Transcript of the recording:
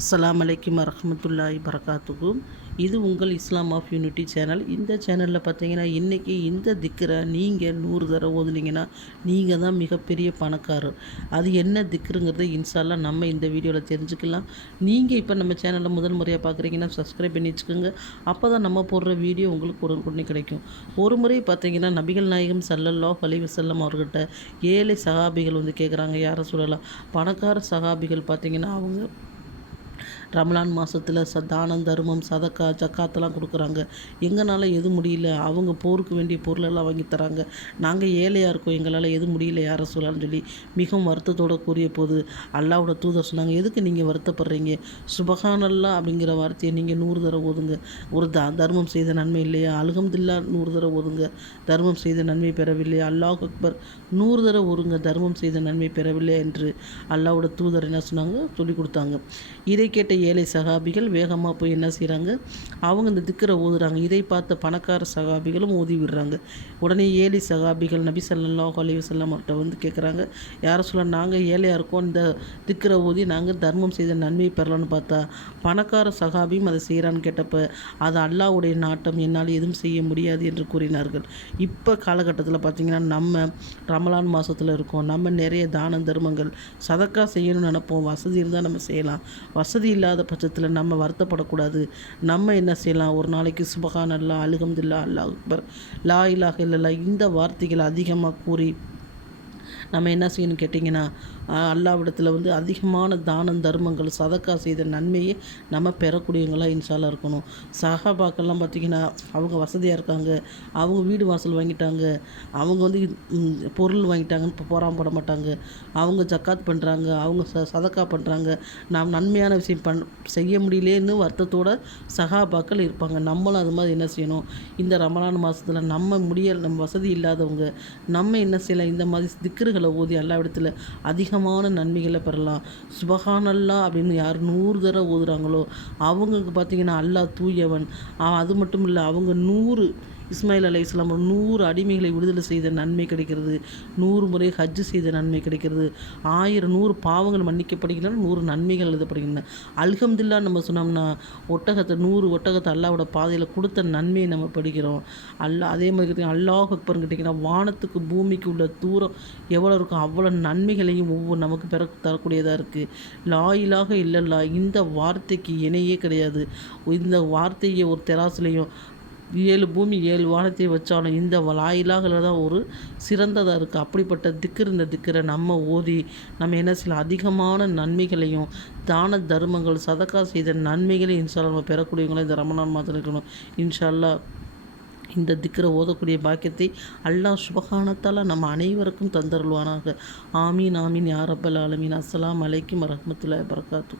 அஸ்லாம் அலைக்கும் வரமத்துல்லாய் பரகாத்துக்கும் இது உங்கள் இஸ்லாம் ஆஃப் யூனிட்டி சேனல். இந்த சேனலில் பார்த்தீங்கன்னா இன்றைக்கி இந்த திக்கரை நீங்கள் நூறு தடவை ஓதுனீங்கன்னா நீங்கள் தான் மிகப்பெரிய பணக்காரர். அது என்ன திக்கருங்கிறத இன்ஷால்லா நம்ம இந்த வீடியோவில் தெரிஞ்சுக்கலாம். நீங்கள் இப்போ நம்ம சேனலில் முதல் முறையாக பார்க்குறீங்கன்னா சப்ஸ்கிரைப் பண்ணி வச்சுக்கோங்க. அப்போ தான் நம்ம போடுற வீடியோ உங்களுக்கு உடனுக்குடனே கிடைக்கும். ஒரு முறை பார்த்தீங்கன்னா நபிகள் நாயகம் சல்லல்லா அலைஹி வஸல்லம் அவர்கிட்ட ஏழை சகாபிகள் வந்து கேட்குறாங்க யாரை சொல்லலாம்? பணக்கார சகாபிகள் பார்த்தீங்கன்னா அவங்க ரமலான் மாதத்தில் ச தானம் தர்மம் சதக்கா ஜக்காத்தெல்லாம் கொடுக்குறாங்க. எங்களால் எது முடியல? அவங்க போருக்கு வேண்டிய பொருளெல்லாம் வாங்கி தராங்க. நாங்கள் ஏழையாக இருக்கோம். எங்களால் எது முடியல? யாரை சொல்லலாம்னு சொல்லி மிகவும் வருத்தத்தோடு கூறிய போது அல்லாவோட தூதர் சொன்னாங்க எதுக்கு நீங்கள் வருத்தப்படுறீங்க? சுபகானல்லா அப்படிங்கிற வார்த்தையை நீங்கள் நூறு தடவை ஓதுங்க. ஒரு த தர்மம் செய்த நன்மை இல்லையா? அல்ஹம்துல்லா நூறு தடவை ஓதுங்க. தர்மம் செய்த நன்மை பெறவில்லையா? அல்லாஹ் அக்பர் நூறு தடவை ஒருங்க தர்மம் செய்த நன்மை பெறவில்லை என்று அல்லாவோட தூதர் என்ன சொன்னாங்க? சொல்லி கொடுத்தாங்க. இதை கேட்ட ஏழை சகாபிகள் வேகமாக போய் என்ன செய்கிறாங்க அவங்க இந்த திக்கரை ஓதுறாங்க இதை பார்த்த பணக்கார சகாபிகளும் ஓதி விடுறாங்க. உடனே ஏழை சகாபிகள் நபி சல்லாஹ் அலிவசல்லாம் அவர்கிட்ட வந்து கேட்குறாங்க யாரை சொல்ல நாங்கள் ஏழையாக இருக்கோம். இந்த திக்கரை ஓதி நாங்கள் தர்மம் செய்த நன்மையை பெறலான்னு பார்த்தா பணக்கார சகாபியும் அதை செய்கிறான்னு கேட்டப்ப அது அல்லாஹ்வுடைய நாட்டம். என்னால் எதுவும் செய்ய முடியாது என்று கூறினார்கள். இப்போ காலகட்டத்தில் பார்த்திங்கன்னா நம்ம ரமலான் மாதத்தில் இருக்கோம். நம்ம நிறைய தான தர்மங்கள் சதக்கா செய்யணும்னு நினைப்போம். வசதி இருந்தால் நம்ம செய்யலாம். வசதி இல்லாத பட்சத்தில் நம்ம வருத்தப்படக்கூடாது. நம்ம என்ன செய்யலாம்? ஒரு நாளைக்கு சுபகான் அல்லா அலுகம்துல்லா அல்லா அக்பர். லா இலாஹ இல்லல்லா இந்த வார்த்தைகள் அதிகமாக கூறி நம்ம என்ன செய்யணும்னு கேட்டிங்கன்னா அல்லாவிடத்தில் வந்து அதிகமான தானம் தர்மங்கள் சதக்கா செய்த நன்மையை நம்ம பெறக்கூடியவங்களாக இன்ஷால்லா இருக்கணும். சஹாபாக்கள்லாம் பார்த்திங்கன்னா அவங்க வசதியாக இருக்காங்க அவங்க வீடு வாசல் வாங்கிட்டாங்க அவங்க வந்து பொருள் வாங்கிட்டாங்கன்னு இப்போ போட மாட்டாங்க அவங்க ஜக்காத் பண்ணுறாங்க அவங்க ச சதக்கா பண்ணுறாங்க நாம் நன்மையான விஷயம் பண் செய்ய முடியலேன்னு வருத்தத்தோட சகாபாக்கள் இருப்பாங்க. நம்மளும் அது மாதிரி என்ன செய்யணும்? இந்த ரமலான் மாதத்தில் நம்ம முடிய நம்ம வசதி இல்லாதவங்க நம்ம என்ன செய்யலாம்? இந்த மாதிரி திக்கர்களை ஓதி எல்லா இடத்துல அதிகமான நன்மைகளை பெறலாம். சுபகானல்லா அப்படின்னு யார் நூறு தடவை ஓதுறாங்களோ அவங்களுக்கு பார்த்தீங்கன்னா அல்லாஹ் தூயவன். அது மட்டும் இல்லை அவங்க நூறு இஸ்மாயில் அலை இஸ்லாம் நூறு அடிமைகளை விடுதலை செய்த நன்மை கிடைக்கிறது. நூறு முறை ஹஜ்ஜு செய்த நன்மை கிடைக்கிறது. ஆயிரம் நூறு பாவங்கள் மன்னிக்கப்படுகின்றன நூறு நன்மைகள் எழுதப்படுகின்றன. அல்ஹம்துல்லா நம்ம சொன்னோம்னா ஒட்டகத்தை நூறு ஒட்டகத்தை அல்லாவோட பாதையில் கொடுத்த நன்மையை நம்ம படிக்கிறோம். அல்லா அதே மாதிரி கேட்டிங்கன்னா அல்லாஹ் அக்பர்னு கேட்டிங்கன்னா வானத்துக்கு பூமிக்கு உள்ள தூரம் எவ்வளோ இருக்கும் அவ்வளோ நன்மைகளையும் ஒவ்வொரு நமக்கு பெற தரக்கூடியதாக இருக்குது லாயிலாக இல்லல்லா இந்த வார்த்தைக்கு இணையே கிடையாது. இந்த வார்த்தையை ஒரு தெராசுலையும் ஏழு பூமி ஏழு வானத்தை வச்சாலும் இந்த லாயிலாக தான் ஒரு சிறந்ததாக இருக்குது அப்படிப்பட்ட திக்கிற இந்த திக்கரை நம்ம ஓதி நம்ம என்ன செய்யலாம் அதிகமான நன்மைகளையும் தான தர்மங்கள் சதக்கா செய்த நன்மைகளையும் இன்ஷால்லா நம்ம பெறக்கூடியவங்களும் இந்த ரமணான் மாதம் இருக்கணும். இன்ஷால்லா இந்த திக்கரை ஓதக்கூடிய பாக்கியத்தை அல்லாஹ் சுபகானத்தால் நம்ம அனைவருக்கும் தந்தருள்வானாக. ஆமீன் ஆமீன் யாரப்பல் ஆலமீன். அஸ்லாம் அலைக்கும் வரஹ்மத்துல்லாஹி பரகாத்து